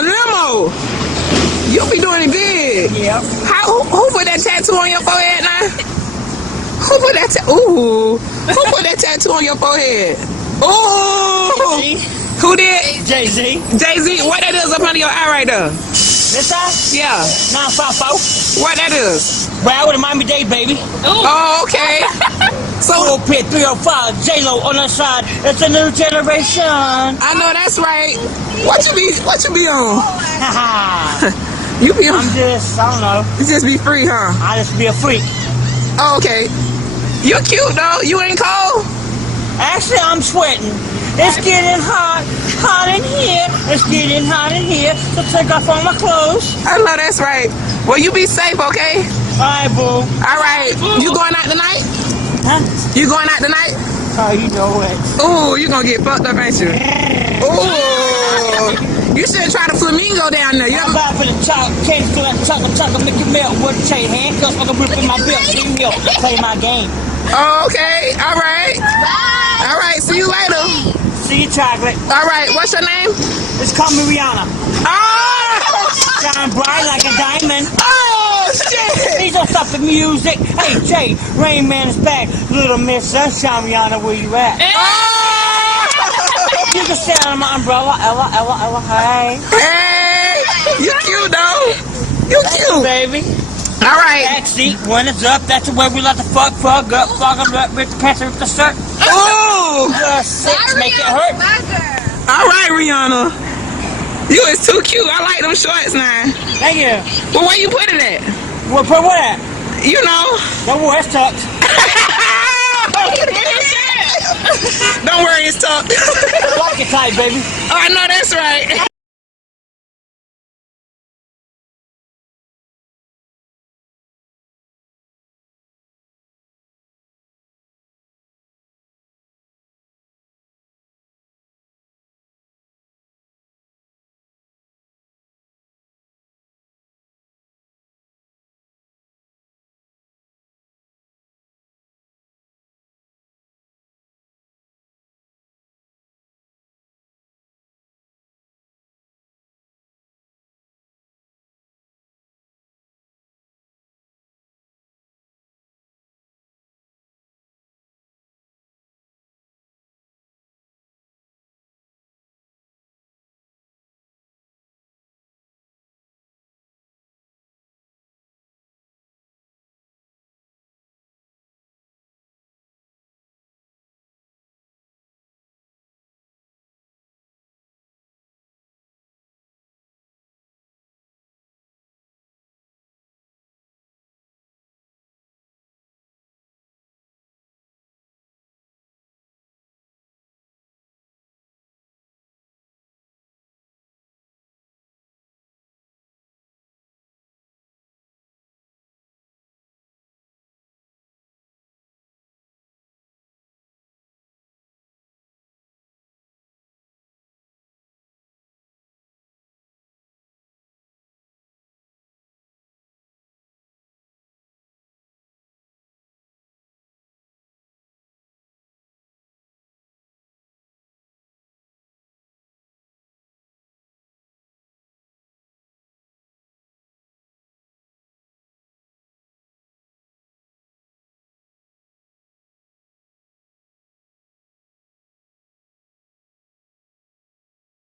Limo. You be doing it big. Yep. Who put that tattoo on your forehead now? Who put that Ooh. Who put that tattoo on your forehead? Ooh. Who did? Jay-Z. Jay-Z. What that is up under your eye right there? This side? Yeah. 954. What that is? Brad with a Miami-Dade, baby. Oh, okay. So Pit 305, J-Lo on the side. It's a new generation. I know that's right. What you be on? Haha. You be on? I don't know. You just be free, huh? I just be a freak. Oh, okay. You cute though. You ain't cold? Actually, I'm sweating. It's getting hot in here. It's getting hot in here. So take off all my clothes. I know that's right. Well, you be safe, okay? Alright, boo. All right. You going out tonight? Huh? You going out tonight? Oh, you know it. Ooh, you gonna get fucked up, ain't you? Ooh. You should try the flamingo down there. You I'm ever... about for the chalk. Can't do that chocolate, make it melt with a chain handcuffs. I can rip in my belt. Give me up. Play my game. Oh, okay. All right. Bye. All right. See you later. See you, chocolate. All right. What's your name? Just call me Rihanna. Oh! Shine bright like a diamond. Oh, shit. Please don't stop the music. Hey, Jay, Rain Man is back. Little Miss Sunshine, Rihanna, where you at? Oh! You can stay under my umbrella. Ella, hey. Hey, you cute though. You cute, Baby. All right. Backseat, when it's up, that's the way we like to fuck up, rip the pants, rip the shirt. Oh! Six, make it hurt. All right, Rihanna. You is too cute. I like them shorts now. Thank you. Well, where you put it at? Well, put what at? You know. Don't worry, it's tucked. Don't worry, it's tucked. Like it tight, baby. Oh, I know that's right.